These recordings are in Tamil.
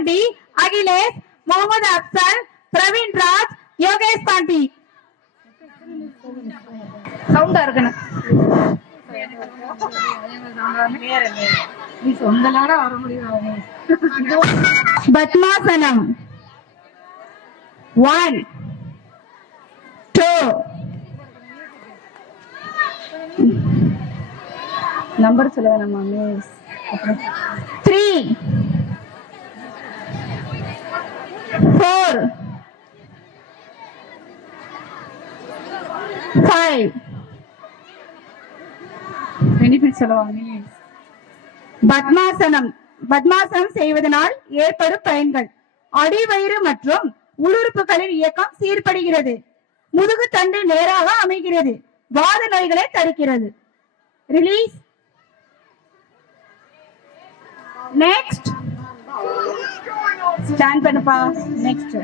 பாண்டி, அகிலேஷ், முகமது அப்சல், பிரவீன் ராஜ், யோகேஷ் பாண்டி. சவுண்டா இருக்கணும். பத்மாசனம் 1 2 நம்பர் சொல்ல வேணாமா மிஸ் 3 4 5 பெனிஃபிட் சொல்லுவாங்க மிஸ். பத்மாசனம் செய்வதனால் ஏற்படும் பயன்கள்: அடிவயிறு மற்றும் உள்ளுறுப்புகளின் இயக்கம் சீர்படுகிறது, முதுகு தண்டு நேராக அமைகிறது, வாத நோய்களை தடுக்கிறது. ரிலீஸ். நெக்ஸ்ட் ஸ்டாண்ட் பண்ணுப்பா. நெக்ஸ்ட்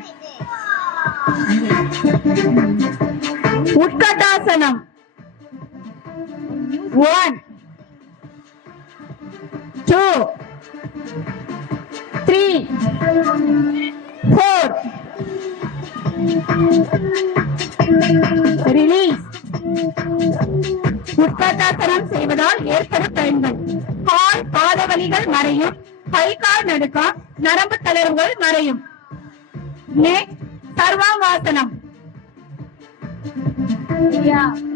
உட்கட்டாசனம் 1 2 3 4 ரிலீஸ். உட்கட்டாசனம் செய்வதால் ஏற்படும் பயன்கள்: கால் பாத வலிகள் மறையும், கை கால் நடுக்கம், நரம்பு தளர்வுகள் மறையும். நெக்ஸ்ட் சர்வாங்காசனம்.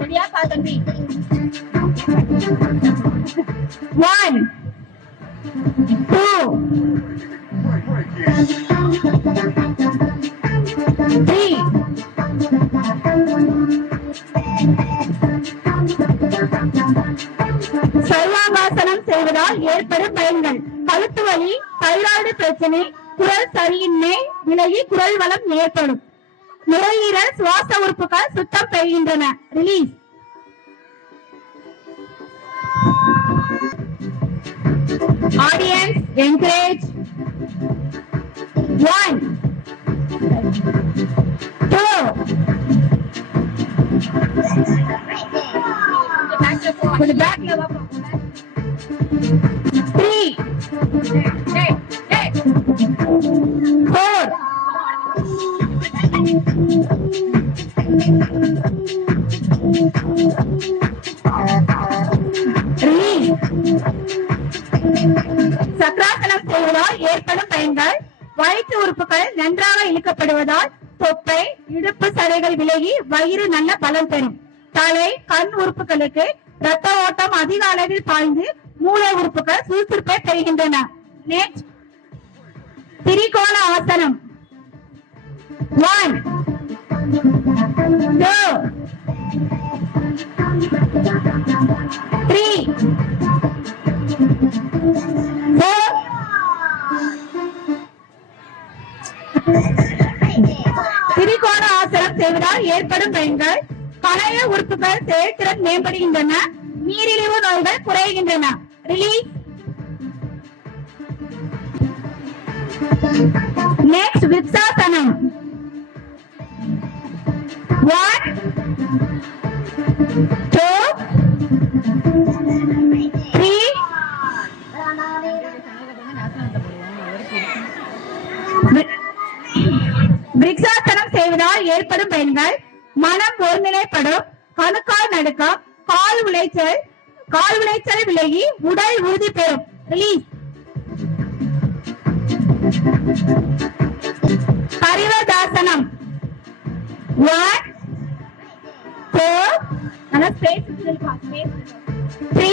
ரெடியா தம்பி? 1 2 3 சர்வாங்காசனம் செய்வதால் ஏற்படும் பயன்கள்: கழுத்து வலி, தைராய்டு பிரச்சனை, குரல் சரியின்மை விலகி குரல் வளம் ஏற்படும், நுரையீரல் சுவாச உறுப்புகள் சுத்தம் பெறுகின்றன. ரிலீஸ். Audience encourage. 1 2 கொஞ்சம் பேக்ல வா. 3 4 சக்கராசனம் செய்வதால் ஏற்படும் பயன்கள்: வயிற்று உறுப்புகள் நன்றாக இழுக்கப்படுவதால் தொப்பை, இடுப்பு சதைகள் விலகி வயிறு நல்ல பலம் பெறும், தலை, கண் உறுப்புகளுக்கு இரத்த ஓட்டம் அதிக அளவில் பாய்ந்து மூளை உறுப்புகள் சுறுசுறுப்பை பெறுகின்றன. நெக்ஸ்ட் திரிகோண ஆசனம் 1 2 3 4 திரிகோண ஆசனம் செய்வதால் ஏற்படும் பயன்கள்: கணைய உறுப்புகள் செயல்திறன் மேம்படுகின்றன, நீரிழிவு நோய்கள் குறைகின்றன. ரிலீஸ். நெக்ஸ்ட் விருட்சாசனம் 1 2 3 விருட்சாசனம் செய்வதால் ஏற்படும் பயன்கள்: மனம் ஒருநிலைப்படும், கணுக்கால் நடுக்கம், கால் விளைச்சல் விலகி உடல் உறுதி பெறும். ரிலீஸ். பரிவர்தாசனம் 1 4 3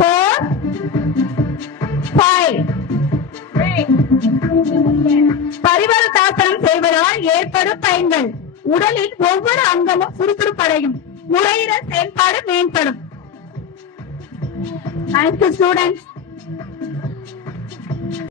4 5 பரிவர்தாசனம் செய்வதால் ஏற்படும் பயன்கள்: உடலில் ஒவ்வொரு அங்கமும் சுறுசுறுப்படையும், நுரையீரல் செயல்பாடு மேம்படும். Thank you, students.